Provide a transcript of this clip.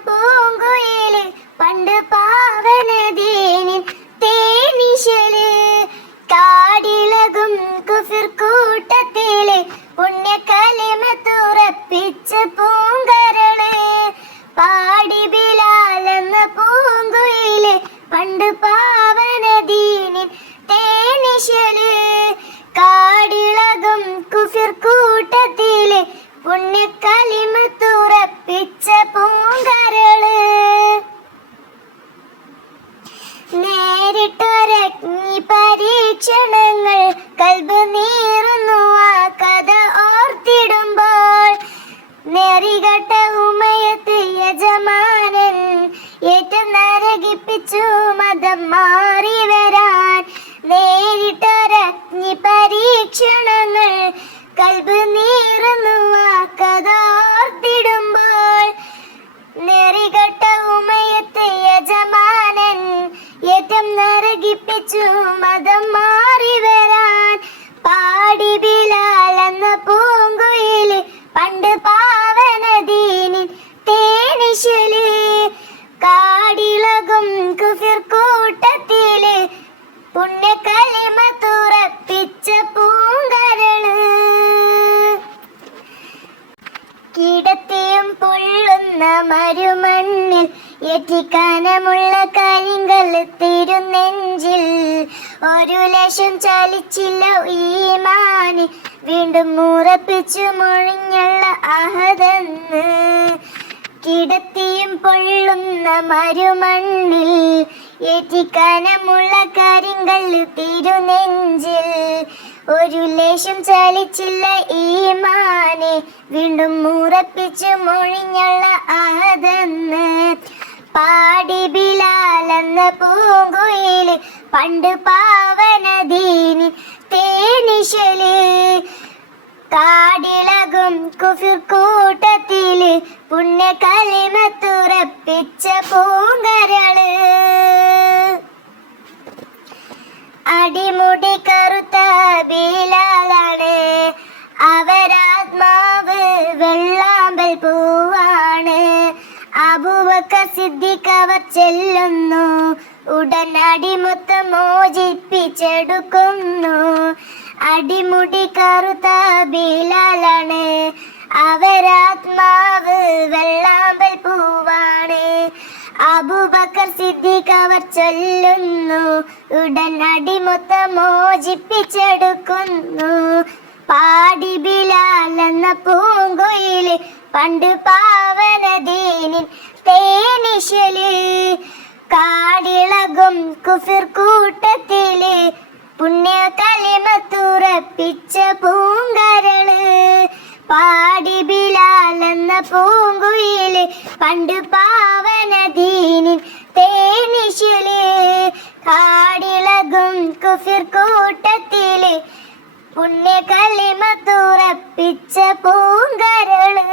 പൂങ്കുയില് പണ്ട് പാവനദീനിൻ തേനിശല് കാടിളകും കുഫിർ കൂട്ടത്തില് പുണ്യ കലിമത്തുറപ്പിച്ച പൂങ്കരള് പാടി ബിലാലെന്ന പൂങ്കുയില് പണ്ട് പാവനദീനിൻ തേനിശല് കാടിളകും കുഫിർ കൂട്ടത്തില് പുണ്യ കലിമത്തുറപ്പിച്ച പൂങ്കരള് നേരിട്ടൊരഗ്നി പരീക്ഷണങ്ങൾ കൽബ് നീറുന്നു ആ കഥ ഓർത്തിടുമ്പോൾ നെറികെട്ട ഉമയത്ത് യജമാനൻ ഏറ്റവും നരകിപ്പിച്ചു മതം മാറി വരാൻ നേരിട്ടൊരഗ്നി പരീക്ഷണങ്ങൾ കൽബ് നീറുന്നു ആ കഥ ഓർത്തിടുമ്പോൾ നെറികെട്ട ഉമയത്ത് യജമാനൻ ഏറ്റവും നരകിപ്പിച്ചു മതം മാറി വരാൻ പാടി ബിലാൽ എന്ന പൂങ്കുയില് പണ്ട് പാവനദീനിൻ തേനിശല് കാടിളകും കുഫിർ കൂട്ടത്തില് പുണ്യ കലിമത്തുറപ്പിച്ച പൂങ്കരള് കിടത്തിയും പൊള്ളുന്ന മരുമണ്ണിൽ എറ്റിക്കാനമുള്ള കരിങ്കല്ല് തിരുനെഞ്ചിൽ ഒരു ലക്ഷം ചലിച്ചില്ല ഈമാന് വീണ്ടും ഉറപ്പിച്ചു മൊഴിഞ്ഞുള്ള അഹദെന്ന് കിടത്തിയും പൊള്ളുന്ന മരുമണ്ണിൽ ഏറ്റിക്കാനമുള്ള കരിങ്കല്ല് തിരുനെഞ്ചിൽ ഒരു ലേശം ചലിച്ചില്ല ഈമാനെ വീണ്ടും ഉറപ്പിച്ചു മൊഴിഞ്ഞുള്ള അഹദെന്ന് പാടി ബിലാൽ എന്ന പൂങ്കുയില് പണ്ട് പാവനദീനിൻ തേനിശല് കാടിളകും കുഫിർ കൂട്ടത്തില് പുണ്യ കലിമത്തുറപ്പിച്ച പൂങ്കരള് അടിമുടി കറുത്ത ബിലാലാണ് അവരാത്മാവ് വെള്ളാമ്പൽ പൂവാണ് അബൂബക്കർ സിദ്ദീഖ് അവർ ചെല്ലുന്നു ഉടൻ അടിമുത്ത് മോചിപ്പിച്ചെടുക്കുന്നു അടിമുടി കറുത്ത ബിലാലാണ് അവരാത്മാവ് വെള്ളാമ്പൽ പൂവാണ് അബൂബക്കർ സിദ്ദീഖ് അവർ ചൊല്ലുന്നു ഉടൻ അടിമുത്ത് മോചിപ്പിച്ചെടുക്കുന്നു പാടി ബിലാൽ എന്ന പൂങ്കുയില് പണ്ട് പാവനദീനിൻ തേനിശല് കാടിളകും കുഫിർ കൂട്ടത്തില് പുണ്യ കലിമത്തുറപ്പിച്ച പൂങ്കരള് പാടി ബിലാൽ എന്ന പൂങ്കുയില് പണ്ട് പാവനദീനിൻ തേനിശല് കാടിളകും കുഫിർ കൂട്ടത്തില് പുണ്യ കലിമത്തുറപ്പിച്ച പൂങ്കരള്